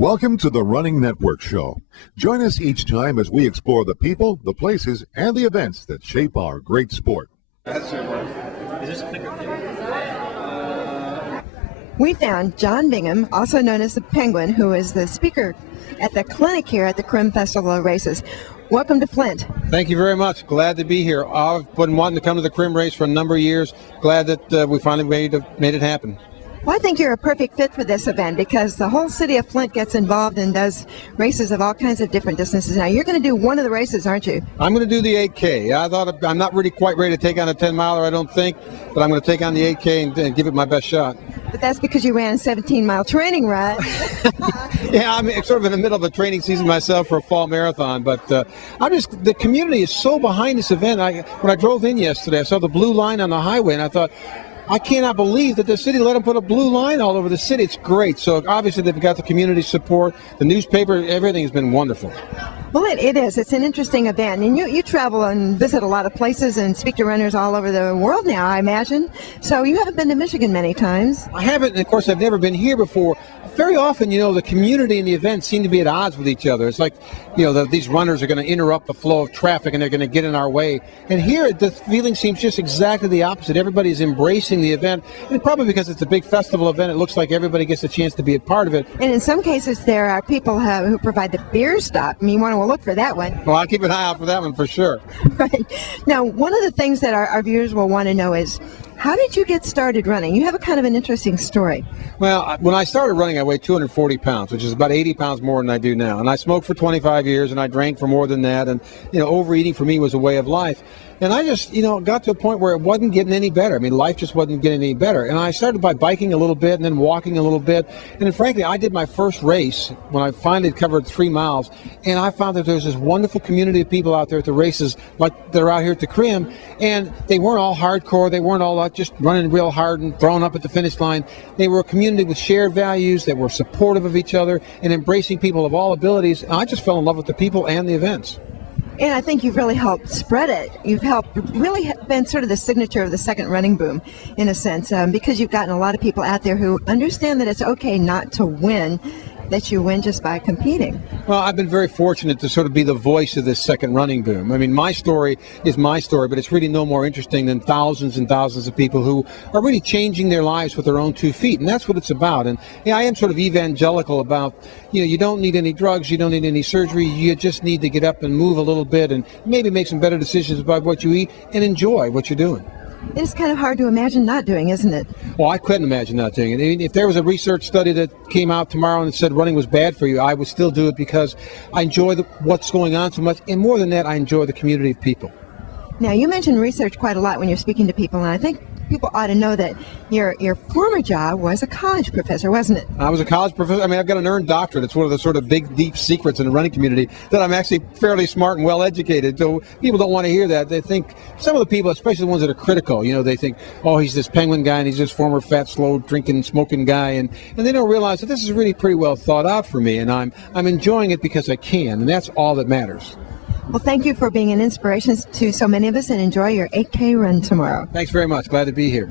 Welcome to the Running Network Show. Join us each time as we explore the people, the places, and the events that shape our great sport. We found John Bingham, also known as the Penguin, who is the speaker at the clinic here at the Crim Festival of Races. Welcome to Flint. Thank you very much. Glad to be here. I've been wanting to come to the Crim race for a number of years. Glad that we finally made it happen. Well, I think you're a perfect fit for this event because the whole city of Flint gets involved and does races of all kinds of different distances. Now, you're going to do one of the races, aren't you? I'm going to do the 8K. I'm not really quite ready to take on a 10-miler, I don't think, but I'm going to take on the 8K and give it my best shot. But that's because you ran a 17-mile training run. Yeah, I'm sort of in the middle of a training season myself for a fall marathon, but the community is so behind this event. When I drove in yesterday, I saw the blue line on the highway, and I thought, I cannot believe that the city let them put a blue line all over the city. It's great. So obviously they've got the community support, the newspaper, everything has been wonderful. Well, it is. It's an interesting event. And you travel and visit a lot of places and speak to runners all over the world now, I imagine. So you haven't been to Michigan many times. I haven't, and of course I've never been here before. Very often, the community and the event seem to be at odds with each other. It's like, these runners are going to interrupt the flow of traffic and they're going to get in our way. And here, the feeling seems just exactly the opposite. Everybody's embracing the event, and probably because it's a big festival event, it looks like everybody gets a chance to be a part of it. And in some cases, there are people who provide the beer stop. I mean, you want to look for that one. Well, I'll keep an eye out for that one for sure. Right. Now, one of the things that our viewers will want to know is, how did you get started running? You have a kind of an interesting story. Well, when I started running, I weighed 240 pounds, which is about 80 pounds more than I do now. And I smoked for 25 years, and I drank for more than that. And, overeating for me was a way of life. And I just, got to a point where it wasn't getting any better. I mean, life just wasn't getting any better. And I started by biking a little bit and then walking a little bit. And then, frankly, I did my first race when I finally covered 3 miles. And I found that there's this wonderful community of people out there at the races, like they're out here at the Crim. And they weren't all hardcore. They weren't all just running real hard and throwing up at the finish line. They were a community with shared values that were supportive of each other and embracing people of all abilities. And I just fell in love with the people and the events. And I think you've really helped spread it. You've really been sort of the signature of the second running boom, in a sense, because you've gotten a lot of people out there who understand that it's okay not to win, that you win just by competing. Well, I've been very fortunate to sort of be the voice of this second running boom. I mean, my story is my story, but it's really no more interesting than thousands and thousands of people who are really changing their lives with their own 2 feet, and that's what it's about. And I am sort of evangelical about, you don't need any drugs, you don't need any surgery, you just need to get up and move a little bit and maybe make some better decisions about what you eat and enjoy what you're doing. It's kind of hard to imagine not doing, isn't it? Well, I couldn't imagine not doing it. I mean, if there was a research study that came out tomorrow and said running was bad for you, I would still do it because I enjoy what's going on so much. And more than that, I enjoy the community of people. Now, you mentioned research quite a lot when you're speaking to people, and I think people ought to know that your former job was a college professor, wasn't it? I was a college professor. I mean, I've got an earned doctorate. It's one of the sort of big, deep secrets in the running community that I'm actually fairly smart and well-educated. So people don't want to hear that. They think, some of the people, especially the ones that are critical, they think, oh, he's this penguin guy and he's this former fat, slow, drinking, smoking guy. And they don't realize that this is really pretty well thought out for me. And I'm enjoying it because I can. And that's all that matters. Well, thank you for being an inspiration to so many of us, and enjoy your 8K run tomorrow. Thanks very much. Glad to be here.